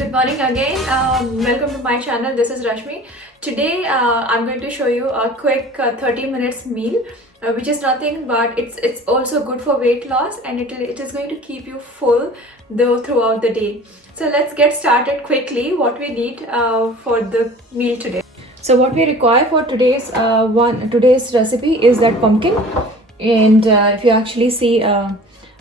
Good morning again. Welcome to my channel. This is Rashmi. Today I'm going to show you a quick 30 minutes meal, which is nothing but it's also good for weight loss, and it is going to keep you full though throughout the day. So let's get started quickly. What we need for the meal today. So what we require for today's recipe is that pumpkin, and if you actually see.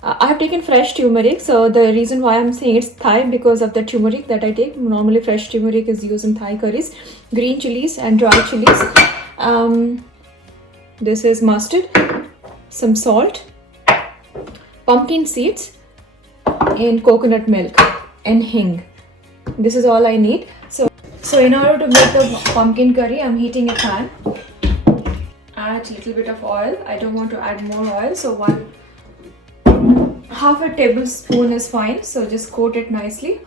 I have taken fresh turmeric, so the reason why I'm saying it's Thai because of the turmeric that I take. Normally, fresh turmeric is used in Thai curries, green chilies, and dry chilies. This is mustard, some salt, pumpkin seeds, and coconut milk and hing. This is all I need. So in order to make the pumpkin curry, I'm heating a pan. Add a little bit of oil. I don't want to add more oil, so half a tablespoon is fine, so just coat it nicely.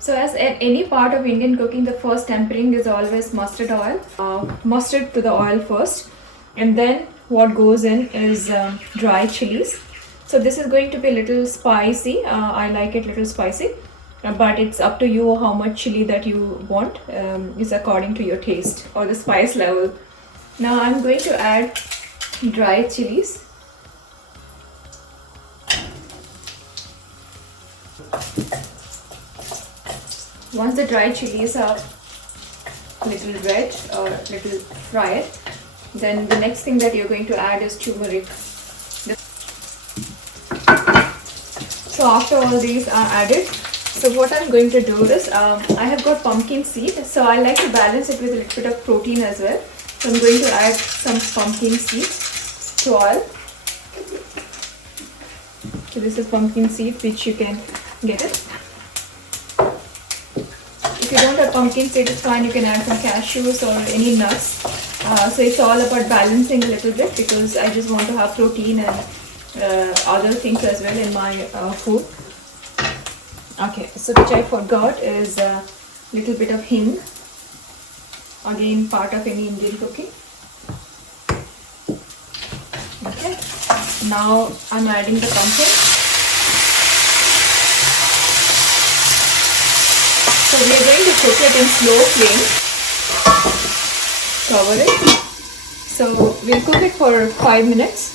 So as at any part of Indian cooking, the first tempering is always mustard oil. Mustard to the oil first, and then what goes in is dry chilies. So this is going to be a little spicy. I like it little spicy, but it's up to you how much chili that you want. Is according to your taste or the spice level. Now I'm going to add dry chilies. Once the dry chilies are little red or little fried, then the next thing that you're going to add is turmeric. So after all these are added, so what I'm going to do is, I have got pumpkin seed, so I like to balance it with a little bit of protein as well. So I'm going to add some pumpkin seeds to oil. So this is pumpkin seed, which you can get it. If you don't have pumpkin seed, it's fine. You can add some cashews or any nuts. So it's all about balancing a little bit because I just want to have protein and other things as well in my food. Okay, so which I forgot is a little bit of hing. Again, part of any Indian cooking. Okay, now I'm adding the pumpkin. So we are going to cook it in slow flame. Cover it. So we'll cook it for 5 minutes.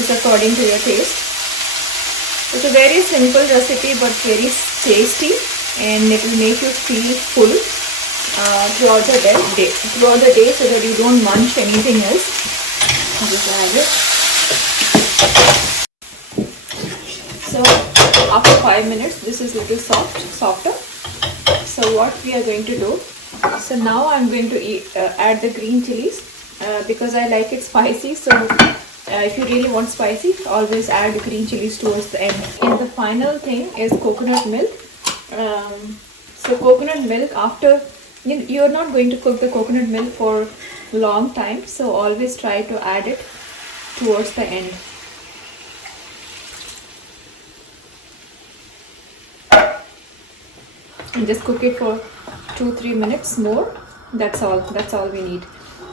It's according to your taste. It's a very simple recipe but very tasty, and it will make you feel full throughout the day so that you don't munch anything else. Just add it. So after 5 minutes, this is little softer. So what we are going to do, so now I'm going to add the green chilies because I like it spicy. So if you really want spicy, always add the green chilies towards the end. And the final thing is coconut milk. So coconut milk, after you're not going to cook the coconut milk for a long time, so always try to add it towards the end. And just cook it for 2-3 minutes more. That's all we need.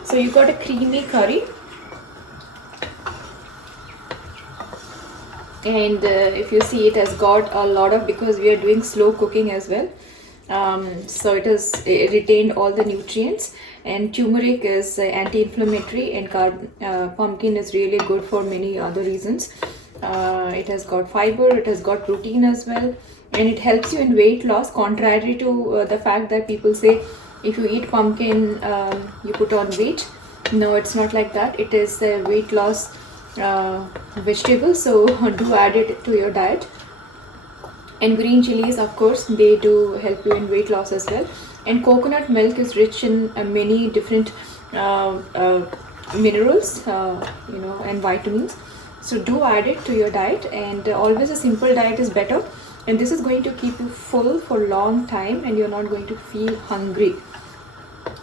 So you got a creamy curry, and if you see, it has got a lot of, because we are doing slow cooking as well, so it has retained all the nutrients. And turmeric is anti-inflammatory, and pumpkin is really good for many other reasons. It has got fiber, it has got protein as well, and it helps you in weight loss, contrary to the fact that people say if you eat pumpkin you put on weight. No, it's not like that. It is a weight loss vegetable, so do add it to your diet. And green chilies, of course, they do help you in weight loss as well. And coconut milk is rich in many different minerals, and vitamins. So do add it to your diet, and always a simple diet is better. And this is going to keep you full for a long time, and you're not going to feel hungry.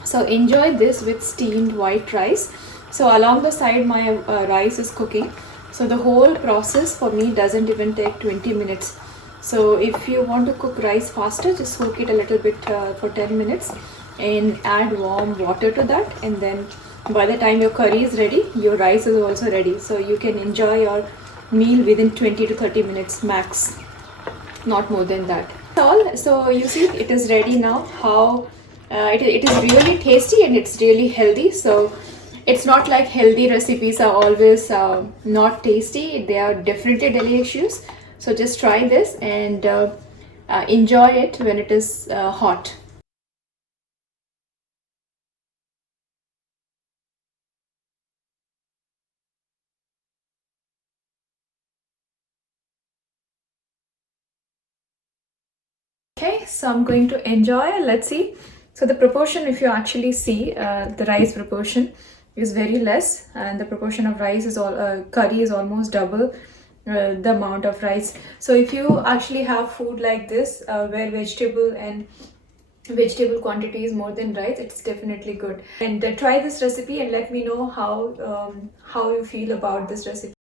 So enjoy this with steamed white rice. So along the side, my rice is cooking. So the whole process for me doesn't even take 20 minutes. So if you want to cook rice faster, just cook it a little bit for 10 minutes and add warm water to that, and then By the time your curry is ready, your rice is also ready. So you can enjoy your meal within 20 to 30 minutes max, not more than that. That's all. So you see, it is ready now. How it is really tasty and it's really healthy. So it's not like healthy recipes are always not tasty. They are definitely delicious. So just try this and enjoy it when it is hot. Okay, so I'm going to enjoy. Let's see. So the proportion, if you actually see, the rice proportion is very less, and the proportion of rice is all curry is almost double the amount of rice. So if you actually have food like this, where vegetable quantity is more than rice, it's definitely good. And try this recipe and let me know how you feel about this recipe.